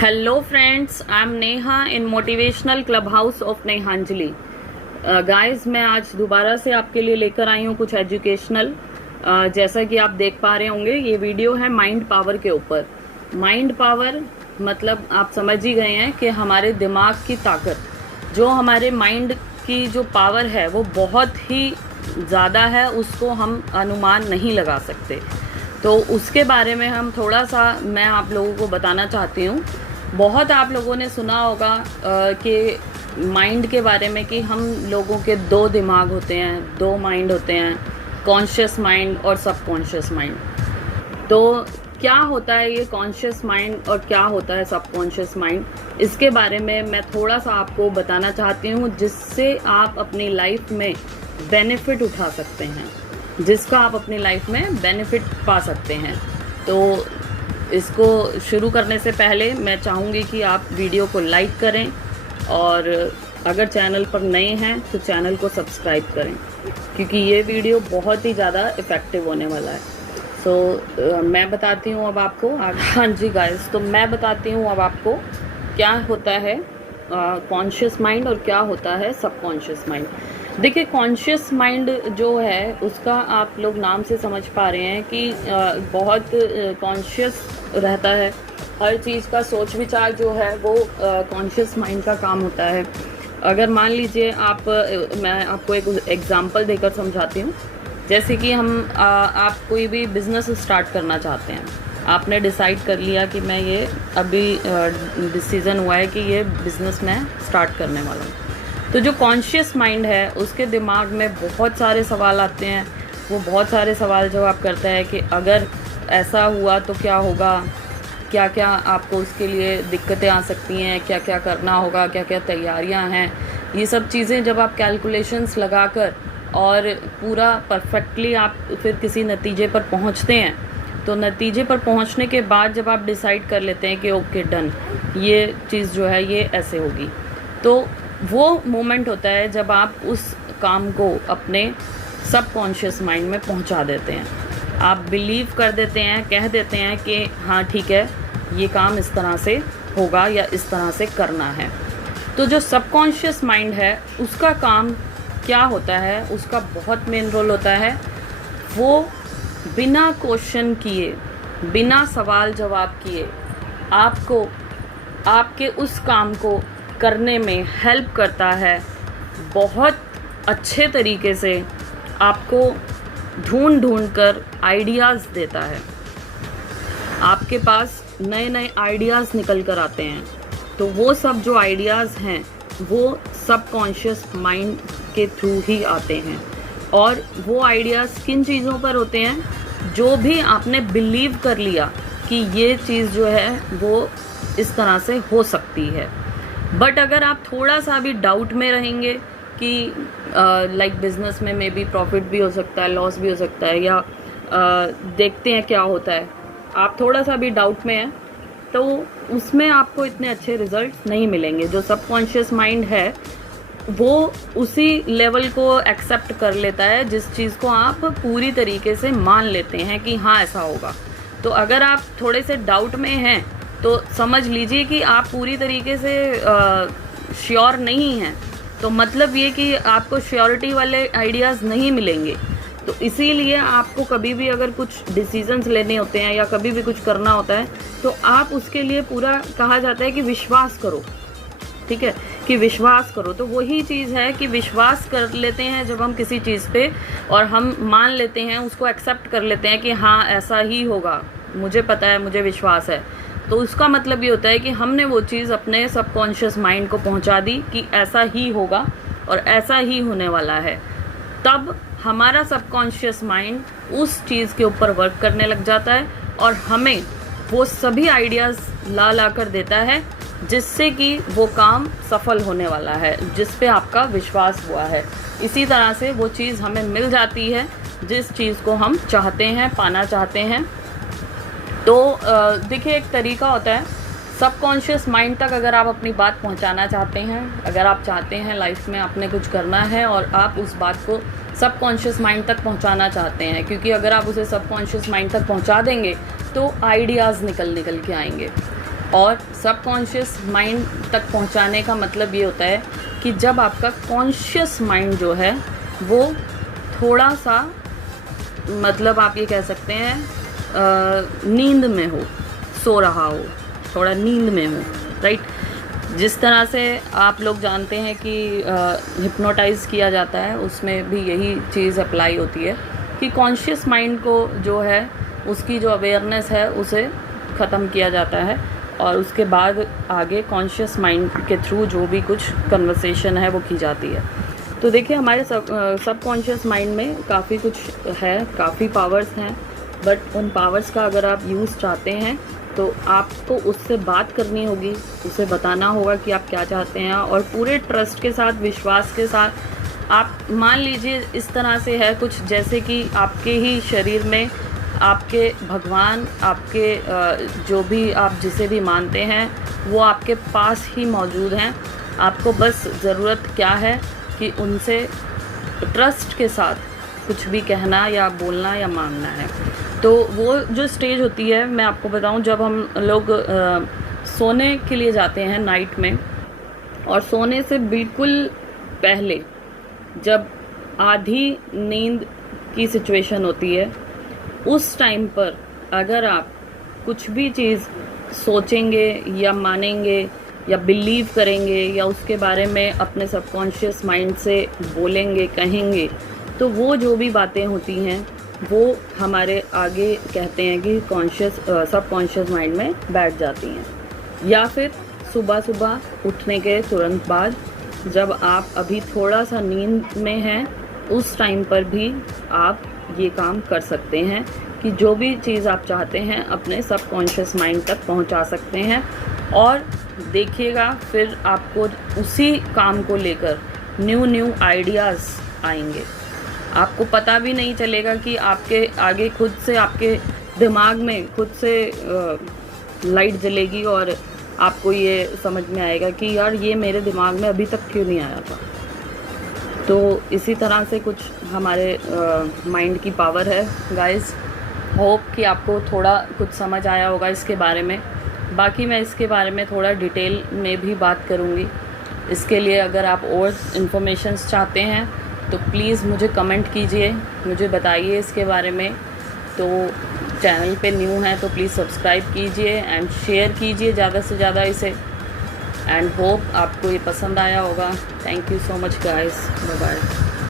Hello friends, I'm Neha in Motivational Clubhouse of Nehanjali. Guys मैं आज दोबारा से आपके लिए लेकर आई हूँ कुछ एजुकेशनल। जैसा कि आप देख पा रहे होंगे ये वीडियो है माइंड पावर के ऊपर। माइंड पावर मतलब आप समझ ही गए हैं कि हमारे दिमाग की ताकत, जो हमारे माइंड की जो पावर है वो बहुत ही ज़्यादा है, उसको हम अनुमान नहीं लगा सकते। तो उसके बारे में हम थोड़ा सा मैं आप लोगों को बताना चाहती हूँ। बहुत आप लोगों ने सुना होगा कि माइंड के बारे में कि हम लोगों के दो दिमाग होते हैं, दो माइंड होते हैं, कॉन्शियस माइंड और सबकॉन्शियस माइंड। तो क्या होता है ये कॉन्शियस माइंड और क्या होता है सबकॉन्शियस माइंड, इसके बारे में मैं थोड़ा सा आपको बताना चाहती हूँ, जिससे आप अपनी लाइफ में बेनिफिट उठा सकते हैं, जिसका आप अपनी लाइफ में बेनिफिट पा सकते हैं। तो इसको शुरू करने से पहले मैं चाहूँगी कि आप वीडियो को लाइक करें और अगर चैनल पर नए हैं तो चैनल को सब्सक्राइब करें, क्योंकि ये वीडियो बहुत ही ज़्यादा इफ़ेक्टिव होने वाला है। मैं बताती हूँ अब आपको। हाँ जी गाइस, तो मैं बताती हूँ अब आपको क्या होता है कॉन्शियस माइंड और क्या होता है सबकॉन्शियस माइंड। देखिए, कॉन्शियस माइंड जो है उसका आप लोग नाम से समझ पा रहे हैं कि बहुत कॉन्शियस रहता है। हर चीज़ का सोच विचार जो है वो कॉन्शियस माइंड का काम होता है। अगर मान लीजिए मैं आपको एक एग्जांपल देकर समझाती हूँ। जैसे कि आप कोई भी बिज़नेस स्टार्ट करना चाहते हैं, आपने डिसाइड कर लिया कि मैं ये अभी डिसीज़न हुआ है कि ये बिज़नेस मैं स्टार्ट करने वाला हूँ। तो जो कॉन्शियस माइंड है उसके दिमाग में बहुत सारे सवाल आते हैं। वो बहुत सारे सवाल जवाब करता है कि अगर ऐसा हुआ तो क्या होगा, क्या क्या आपको उसके लिए दिक्कतें आ सकती हैं, क्या क्या करना होगा, क्या क्या तैयारियां हैं। ये सब चीज़ें जब आप कैलकुलेशंस लगाकर और पूरा परफेक्टली आप फिर किसी नतीजे पर पहुंचते हैं, तो नतीजे पर पहुंचने के बाद जब आप डिसाइड कर लेते हैं कि ओके डन, ये चीज़ जो है ये ऐसे होगी, तो वो मोमेंट होता है जब आप उस काम को अपने सबकॉन्शियस माइंड में पहुंचा देते हैं। आप बिलीव कर देते हैं, कह देते हैं कि हाँ ठीक है, ये काम इस तरह से होगा या इस तरह से करना है। तो जो सबकॉन्शियस माइंड है उसका काम क्या होता है, उसका बहुत मेन रोल होता है। वो बिना क्वेश्चन किए, बिना सवाल जवाब किए आपको आपके उस काम को करने में हेल्प करता है। बहुत अच्छे तरीके से आपको ढूंढ कर आइडियाज़ देता है। आपके पास नए नए आइडियाज़ निकल कर आते हैं। तो वो सब जो आइडियाज़ हैं वो सबकॉन्शियस माइंड के थ्रू ही आते हैं। और वो आइडियाज़ किन चीज़ों पर होते हैं? जो भी आपने बिलीव कर लिया कि ये चीज़ जो है वो इस तरह से हो सकती है। बट अगर आप थोड़ा सा भी डाउट में रहेंगे कि लाइक बिजनेस में मे बी प्रॉफिट भी हो सकता है, लॉस भी हो सकता है, या देखते हैं क्या होता है, आप थोड़ा सा भी डाउट में हैं, तो उसमें आपको इतने अच्छे रिजल्ट्स नहीं मिलेंगे। जो सबकॉन्शियस माइंड है वो उसी लेवल को एक्सेप्ट कर लेता है जिस चीज़ को आप पूरी तरीके से मान लेते हैं कि हाँ ऐसा होगा। तो अगर आप थोड़े से डाउट में हैं तो समझ लीजिए कि आप पूरी तरीके से श्योर नहीं हैं, तो मतलब ये कि आपको श्योरिटी वाले आइडियाज़ नहीं मिलेंगे। तो इसीलिए आपको कभी भी अगर कुछ डिसीजंस लेने होते हैं या कभी भी कुछ करना होता है तो आप उसके लिए पूरा कहा जाता है कि विश्वास करो, ठीक है, कि विश्वास करो। तो वही चीज़ है कि विश्वास कर लेते हैं जब हम किसी चीज़ पे, और हम मान लेते हैं, उसको एक्सेप्ट कर लेते हैं कि हाँ ऐसा ही होगा, मुझे पता है, मुझे विश्वास है। तो उसका मतलब ये होता है कि हमने वो चीज़ अपने सबकॉन्शियस माइंड को पहुंचा दी कि ऐसा ही होगा और ऐसा ही होने वाला है। तब हमारा सबकॉन्शियस माइंड उस चीज़ के ऊपर वर्क करने लग जाता है और हमें वो सभी आइडियाज़ ला कर देता है जिससे कि वो काम सफल होने वाला है, जिस पे आपका विश्वास हुआ है। इसी तरह से वो चीज़ हमें मिल जाती है जिस चीज़ को हम चाहते हैं, पाना चाहते हैं। तो देखिए, एक तरीका होता है सबकॉन्शियस माइंड तक अगर आप अपनी बात पहुंचाना चाहते हैं, अगर आप चाहते हैं लाइफ में आपने कुछ करना है और आप उस बात को सबकॉन्शियस माइंड तक पहुंचाना चाहते हैं, क्योंकि अगर आप उसे सबकॉन्शियस माइंड तक पहुंचा देंगे तो आइडियाज़ निकल के आएंगे। और सबकॉन्शियस माइंड तक पहुंचाने का मतलब ये होता है कि जब आपका कॉन्शियस माइंड जो है वो थोड़ा सा, मतलब आप ये कह सकते हैं नींद में हो, सो रहा हो, थोड़ा नींद में हो, राइट। जिस तरह से आप लोग जानते हैं कि हिप्नोटाइज किया जाता है, उसमें भी यही चीज़ अप्लाई होती है कि कॉन्शियस माइंड को जो है उसकी जो अवेयरनेस है उसे ख़त्म किया जाता है और उसके बाद आगे कॉन्शियस माइंड के थ्रू जो भी कुछ कन्वर्सेशन है वो की जाती है। तो देखिए हमारे सबकॉन्शियस माइंड में काफ़ी कुछ है, काफ़ी पावर्स हैं, बट उन पावर्स का अगर आप यूज़ चाहते हैं तो आपको उससे बात करनी होगी, उसे बताना होगा कि आप क्या चाहते हैं, और पूरे ट्रस्ट के साथ, विश्वास के साथ। आप मान लीजिए इस तरह से है कुछ जैसे कि आपके ही शरीर में आपके भगवान, आपके जो भी आप जिसे भी मानते हैं वो आपके पास ही मौजूद हैं। आपको बस ज़रूरत क्या है कि उनसे ट्रस्ट के साथ कुछ भी कहना या बोलना या मांगना है। तो वो जो स्टेज होती है, मैं आपको बताऊं, जब हम लोग सोने के लिए जाते हैं नाइट में, और सोने से बिल्कुल पहले जब आधी नींद की सिचुएशन होती है, उस टाइम पर अगर आप कुछ भी चीज़ सोचेंगे या मानेंगे या बिलीव करेंगे या उसके बारे में अपने सबकॉन्शियस माइंड से बोलेंगे, कहेंगे, तो वो जो भी बातें होती हैं वो हमारे आगे कहते हैं कि सबकॉन्शियस माइंड में बैठ जाती हैं। या फिर सुबह सुबह उठने के तुरंत बाद जब आप अभी थोड़ा सा नींद में हैं, उस टाइम पर भी आप ये काम कर सकते हैं कि जो भी चीज़ आप चाहते हैं अपने सबकॉन्शियस माइंड तक पहुंचा सकते हैं। और देखिएगा फिर आपको उसी काम को लेकर न्यू आइडियाज़ आएंगे। आपको पता भी नहीं चलेगा कि आपके आगे खुद से आपके दिमाग में खुद से लाइट जलेगी और आपको ये समझ में आएगा कि यार ये मेरे दिमाग में अभी तक क्यों नहीं आया था। तो इसी तरह से कुछ हमारे माइंड की पावर है गाइस। होप कि आपको थोड़ा कुछ समझ आया होगा इसके बारे में। बाकी मैं इसके बारे में थोड़ा डिटेल में भी बात करूँगी। इसके लिए अगर आप और इन्फॉर्मेशंस चाहते हैं तो प्लीज़ मुझे कमेंट कीजिए, मुझे बताइए इसके बारे में। तो चैनल पे न्यू हैं तो प्लीज़ सब्सक्राइब कीजिए एंड शेयर कीजिए ज़्यादा से ज़्यादा इसे। एंड होप आपको ये पसंद आया होगा। Thank you so much guys, bye bye.